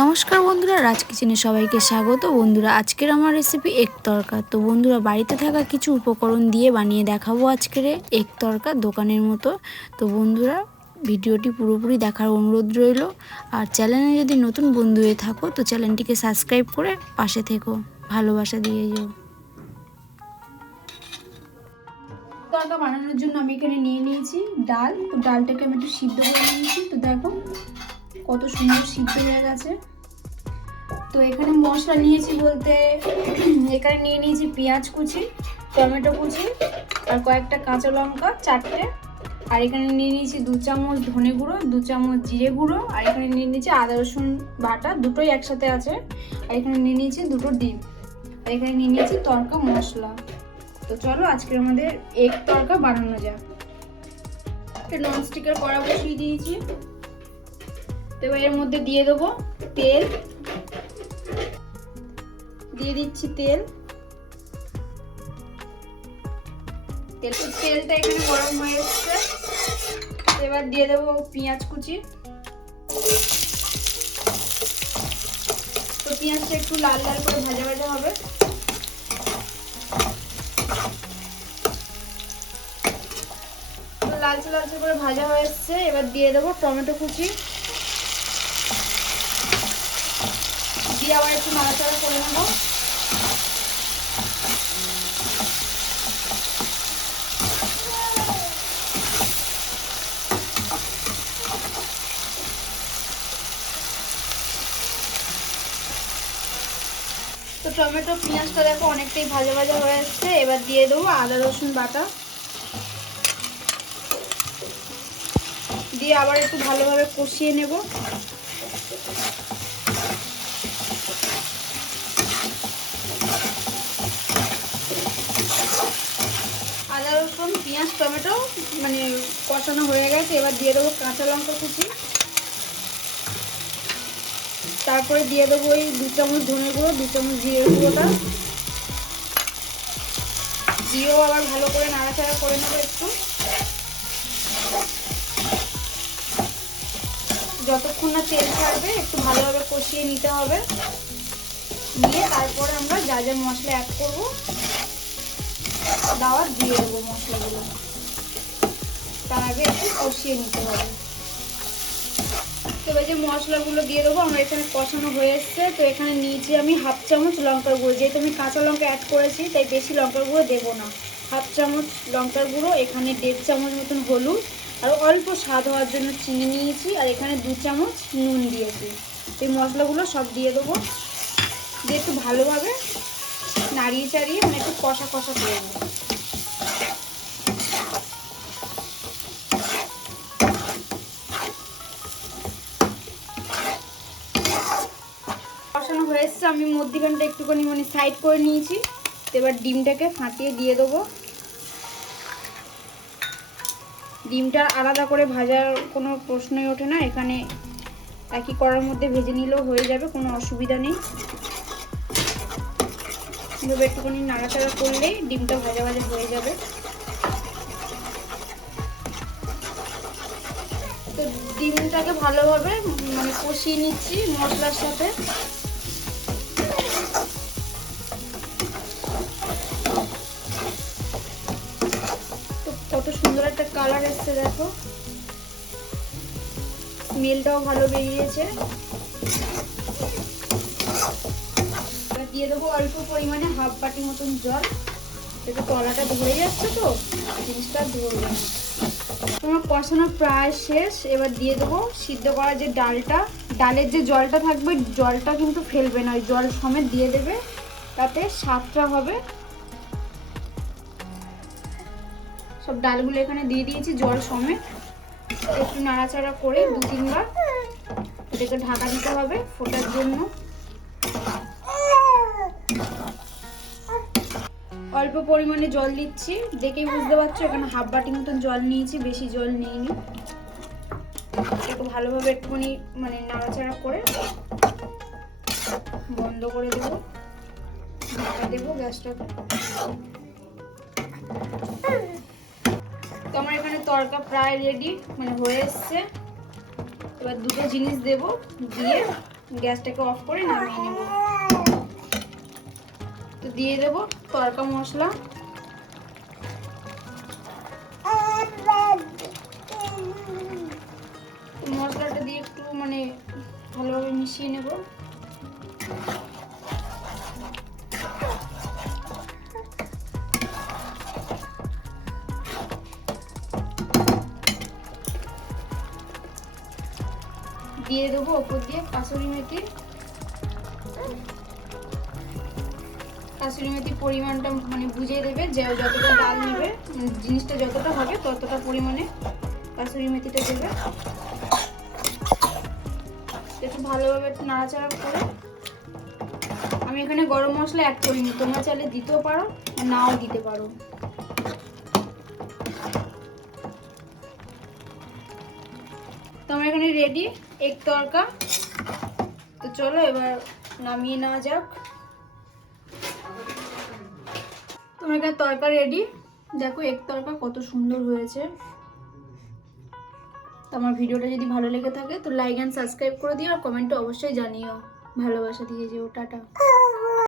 নমস্কার বন্ধুরা, রাজ কিচেনে সবাইকে স্বাগত। বন্ধুরা, আজকের আমার রেসিপি এগ তড়কা। তো বন্ধুরা, বাড়িতে থাকা কিছু উপকরণ দিয়ে বানিয়ে দেখাবো আজকের এগ তড়কা দোকানের মতো। তো বন্ধুরা, ভিডিওটি পুরোপুরি দেখার অনুরোধ রইল। আর চ্যানেলে যদি নতুন বন্ধু হয়ে থাকো তো চ্যানেলটিকে সাবস্ক্রাইব করে পাশে থেকো, ভালোবাসা দিয়ে যাও। তড়কা বানানোর জন্য আমি এখানে নিয়ে নিয়েছি ডাল। তো ডালটাকে আমি একটু সিদ্ধ করে নিয়েছি। তো দেখো কত সুন্দর সিদ্ধ হয়ে গেছে। তো এখানে মশলা নিয়েছি বলতে এখানে নিয়ে নিয়েছি পেঁয়াজ কুচি, টমেটো কুচি আর কয়েকটা কাঁচা লঙ্কা চারটে। আর এখানে নিয়ে নিয়েছি 2 চামচ ধনে গুঁড়ো, 2 চামচ জিরে গুঁড়ো। আর এখানে নিয়ে নিয়েছি আদা রসুন বাটা, দুটোই একসাথে আছে। আর এখানে নিয়ে নিয়েছি 2টো ডিম। আর এখানে নিয়ে নিয়েছি তড়কা মশলা। তো চলো আজকে আমাদের এগ তড়কা বানানো যাক। একটা ননস্টিকের কড়া বসিয়ে দিয়েছি। তো এবার এর মধ্যে দিয়ে দেবো তেল, দিয়ে দিচ্ছি তেল। তেলটা এখানে গরম হয়ে এসছে। এবার দিয়ে দেবো পেঁয়াজ কুচি। তো পেঁয়াজটা একটু লাল লাল করে ভাজা ভাজা হবে। লালচে লালচে করে ভাজা হয়ে এসছে। এবার দিয়ে দেবো টমেটো কুচি, দিয়ে আবার একটু নাড়াচাড়া করে নেবো। তো টমেটো পেঁয়াজটা দেখো অনেকটাই ভাজা ভাজা হয়ে আসছে। এবার দিয়ে দেবো আদা রসুন বাটা, দিয়ে আবার একটু ভালোভাবে কষিয়ে নেব। আদা রসুন পেঁয়াজ টমেটো মানে কষানো হয়ে গেছে। এবার দিয়ে দেবো কাঁচা লঙ্কা কুচি, তারপরে দিয়ে দেবো ওই 2 চামচ ধনে গুঁড়ো, 2 চামচ জিরে গুঁড়োটা, দিয়েও আবার ভালো করে নাড়াচাড়া করে নেবো একটু, যতক্ষণ না তেল ছাড়বে একটু ভালোভাবে কষিয়ে নিতে হবে। নিয়ে তারপরে আমরা যা যা মশলা অ্যাড করবো দাওয়াত দিয়ে দেবো মশলাগুলো। তার আগে একটু কষিয়ে নিতে হবে। এবার যে মশলাগুলো দিয়ে দেবো, আমরা এখানে কষানো হয়ে এসছে। তো এখানে নিয়েছি আমি 1/2 চামচ লঙ্কার গুঁড়ো। যেহেতু আমি কাঁচা লঙ্কা অ্যাড করেছি তাই বেশি লঙ্কার গুঁড়ো দেবো না। 1/2 চামচ লঙ্কার গুঁড়ো, এখানে 1.5 চামচ মতন হলুদ, আর অল্প স্বাদ হওয়ার জন্য চিনি নিয়েছি। আর এখানে 2 চামচ নুন দিয়েছি। এই মশলাগুলো সব দিয়ে দেবো, দিয়ে একটু ভালোভাবে নাড়িয়ে চাড়িয়ে মানে একটু কষা কষা করে নেবো। কষানো হয়ে এসছে। আমি মধ্যিখানটা একটুখানি মানে সাইড করে নিয়েছি। এবার ডিমটাকে ফাটিয়ে দিয়ে দেবো। ডিমটা আলাদা করে ভাজার কোনো প্রশ্নই ওঠে না, এখানে একই কড়ার মধ্যে ভেজে নিলেও হয়ে যাবে, কোনো অসুবিধা নেই। এভাবে একটুখানি নাড়াচাড়া করলেই ডিমটা ভাজা ভাজা হয়ে যাবে। তো ডিমটাকে ভালোভাবে মানে কষিয়ে নিচ্ছি মশলার সাথে। তো কত সুন্দর একটা কালার এসছে দেখো, স্মেলটাও ভালো বেরিয়েছে। দিয়ে দেবো অল্প পরিমাণে 1/2 বাটি মতন জল। একটু তলাটা ধরে যাচ্ছে তো জিনিসটা ধরবে না। তোমার কষানো প্রায় শেষ। এবার দিয়ে দেবো সিদ্ধ করা যে ডালটা, ডালের যে জলটা থাকবে জলটা কিন্তু ফেলবে না, ওই জল সমেত দিয়ে দেবে, তাতে স্বাদটা হবে। সব ডালগুলো এখানে দিয়ে দিয়েছি জল সমেত। একটু নাড়াচাড়া করে 2-3 বার এটাকে ঢাকা দিতে হবে ফোটার জন্য। অল্প পরিমাণে জল দিচ্ছি, দেখেই বুঝতে পারছো এখানে 1/2 বাটি মতন জল নিয়েছি, বেশি জল নিইনি। একটু ভালোভাবে একটুখানি মানে নাড়াচাড়া করে বন্ধ করে দেবো, ঢাকা দেবো গ্যাসটাকে। তো আমার এখানে তড়কা প্রায় রেডি মানে হয়ে এসছে। এবার 2টো জিনিস দেবো, দিয়ে গ্যাসটাকে অফ করে নামিয়ে নেব। তো দিয়ে দেবো তড়কা মশলা। মশলাটা দিয়ে একটু মানে ভালোভাবে মিশিয়ে নেব। দিয়ে দেবো ওপর দিয়ে কাসুরি মেথি। কাসুরি মেথির পরিমাণটা মানে বুঝিয়ে দেবে, যে যতটা ডাল নেবে জিনিসটা যতটা হবে ততটা পরিমাণে কাসুরি মেথিটা দেবে। একটু ভালোভাবে নাড়াচাড়া করে, আমি এখানে গরম মশলা অ্যাড করিনি, তোমরা চাইলে দিতেও পারো আর নাও দিতে পারো। তো আমার এখানে রেডি এগ তড়কা। তো চলো এবার নামিয়ে নেওয়া যাক। তোমার এখানে তড়কা রেডি, দেখো এগ তড়কা কত সুন্দর হয়েছে। তো আমার ভিডিওটা যদি ভালো লেগে থাকে তো লাইক অ্যান্ড সাবস্ক্রাইব করে দিও, আর কমেন্টে অবশ্যই জানিও, ভালোবাসা দিয়ে যেও। টাটা।